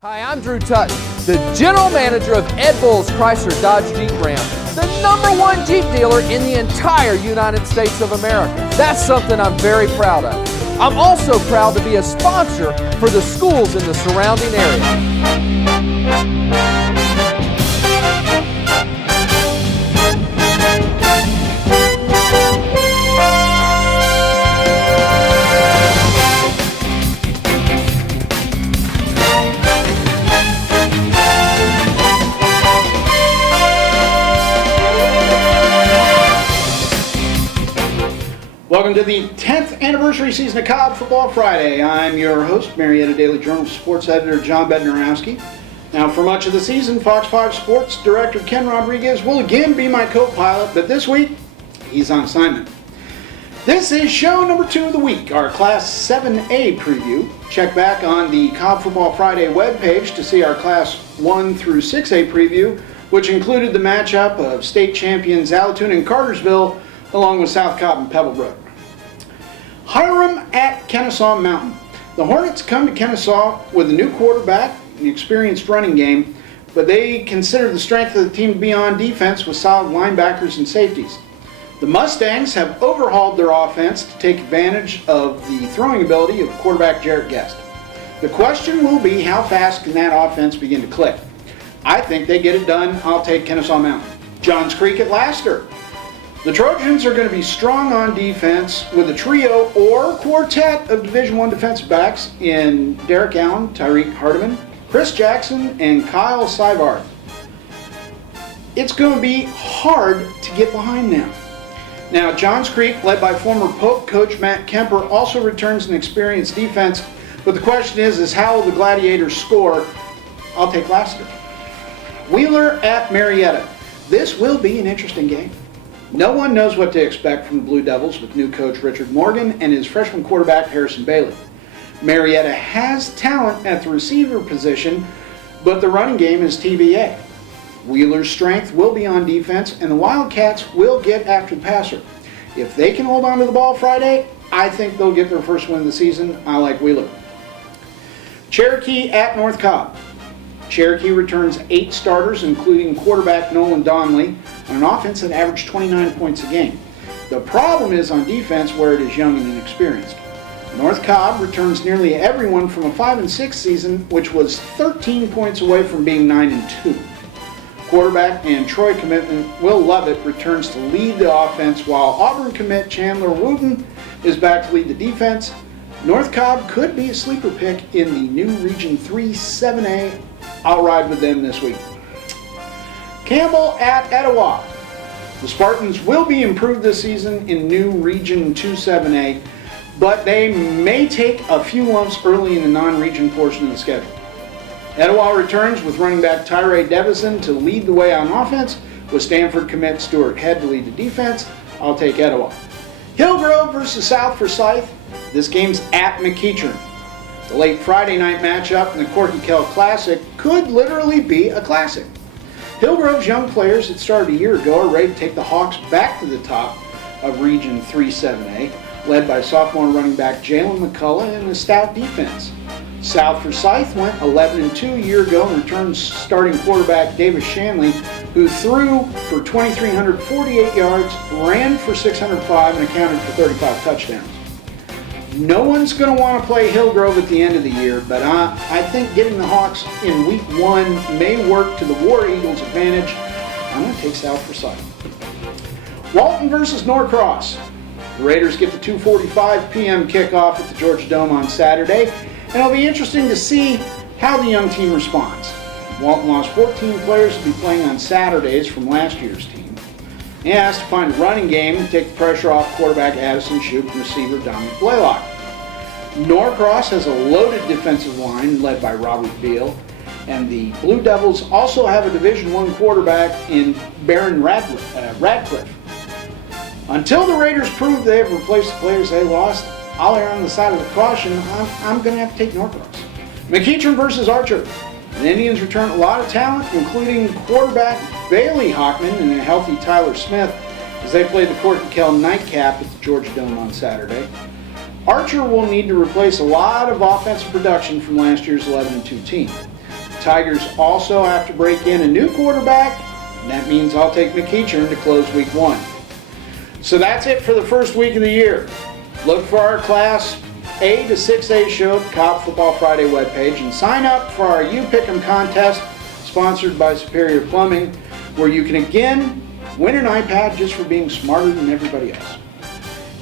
Hi, I'm Drew Tutton, the General Manager of Ed Bull's Chrysler Dodge Jeep Ram, the #1 Jeep dealer in the entire United States of America. That's something I'm very proud of. I'm also proud to be a sponsor for the schools in the surrounding area. Welcome to the 10th anniversary season of Cobb Football Friday. I'm your host, Marietta Daily Journal sports editor John Bednarowski. Now, for much of the season, Fox 5 Sports Director Ken Rodriguez will again be my co-pilot, but this week, he's on assignment. This is show number 2 of the week, our Class 7A preview. Check back on the Cobb Football Friday webpage to see our Class 1 through 6A preview, which included the matchup of state champions Allatoona and Cartersville, along with South Cobb and Pebblebrook. Hiram at Kennesaw Mountain. The Hornets come to Kennesaw with a new quarterback, an experienced running game, but they consider the strength of the team to be on defense with solid linebackers and safeties. The Mustangs have overhauled their offense to take advantage of the throwing ability of quarterback Jarrett Guest. The question will be, how fast can that offense begin to click? I think they get it done. I'll take Kennesaw Mountain. Johns Creek at Lasker. The Trojans are going to be strong on defense with a trio or quartet of Division I defensive backs in Derek Allen, Tyreek Hardiman, Chris Jackson, and Kyle Sivard. It's going to be hard to get behind them. Now, Johns Creek, led by former Pope coach Matt Kemper, also returns an experienced defense, but the question is how will the Gladiators score? I'll take Lasker. Wheeler at Marietta. This will be an interesting game. No one knows what to expect from the Blue Devils with new coach Richard Morgan and his freshman quarterback Harrison Bailey. Marietta has talent at the receiver position, but the running game is TBA. Wheeler's strength will be on defense, and the Wildcats will get after the passer. If they can hold on to the ball Friday, I think they'll get their first win of the season. I like Wheeler. Cherokee at North Cobb. Cherokee returns 8 starters, including quarterback Nolan Donnelly, on an offense that averaged 29 points a game. The problem is on defense, where it is young and inexperienced. North Cobb returns nearly everyone from a 5-6 season, which was 13 points away from being 9-2. Quarterback and Troy commitment Will Lovett returns to lead the offense, while Auburn commit Chandler Wooten is back to lead the defense. North Cobb could be a sleeper pick in the new Region 3 7A. I'll ride with them this week. Campbell at Etowah. The Spartans will be improved this season in new Region 2 7A, but they may take a few lumps early in the non-region portion of the schedule. Etowah returns with running back Tyree Devison to lead the way on offense, with Stanford commit Stuart Head to lead the defense. I'll take Etowah. Hillgrove versus South Forsyth. This game's at McEachern. The late Friday night matchup in the Corky Kell Classic could literally be a classic. Hillgrove's young players that started a year ago are ready to take the Hawks back to the top of Region 3 7A, led by sophomore running back Jalen McCullough and a stout defense. South Forsyth went 11-2 a year ago and returns starting quarterback Davis Shanley, who threw for 2,348 yards, ran for 605, and accounted for 35 touchdowns. No one's going to want to play Hillgrove at the end of the year, but I think getting the Hawks in Week 1 may work to the War Eagles' advantage. I'm going to take South Forsyth. Walton versus Norcross. The Raiders get the 2:45 p.m. kickoff at the Georgia Dome on Saturday, and it'll be interesting to see how the young team responds. Walton lost 14 players to be playing on Saturdays from last year's team. He has to find a running game to take the pressure off quarterback Addison Shoup and receiver Dominic Blaylock. Norcross has a loaded defensive line led by Robert Beal, and the Blue Devils also have a Division I quarterback in Baron Radcliffe. Until the Raiders prove they have replaced the players they lost, I'll err on the side of the caution. I'm going to have to take Norcross. McEachern versus Archer. The Indians return a lot of talent, including quarterback Bailey Hockman and a healthy Tyler Smith, as they play the Corky Kell Nightcap at the Georgia Dome on Saturday. Archer will need to replace a lot of offensive production from last year's 11-2 team. Tigers also have to break in a new quarterback, and that means I'll take McEachern to close week 1. So that's it for the first week of the year. Look for our Class A to 6A show at the Cobb Football Friday webpage and sign up for our You Pick'em contest sponsored by Superior Plumbing, where you can again win an iPad just for being smarter than everybody else.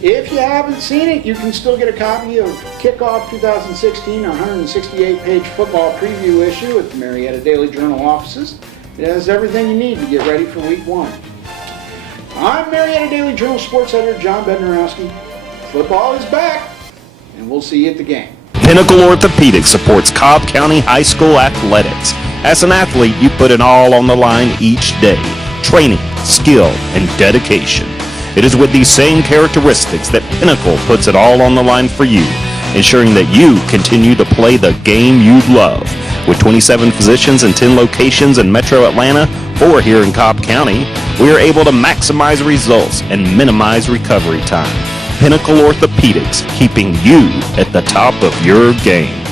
If you haven't seen it, you can still get a copy of Kickoff 2016, our 168-page football preview issue at the Marietta Daily Journal offices. It has everything you need to get ready for week 1. I'm Marietta Daily Journal sports editor John Bednarowski. Football is back, and we'll see you at the game. Pinnacle Orthopedics supports Cobb County High School athletics. As an athlete, you put it all on the line each day. Training, skill, and dedication. It is with these same characteristics that Pinnacle puts it all on the line for you, ensuring that you continue to play the game you love. With 27 physicians and 10 locations in Metro Atlanta, 4 here in Cobb County, we are able to maximize results and minimize recovery time. Pinnacle Orthopedics, keeping you at the top of your game.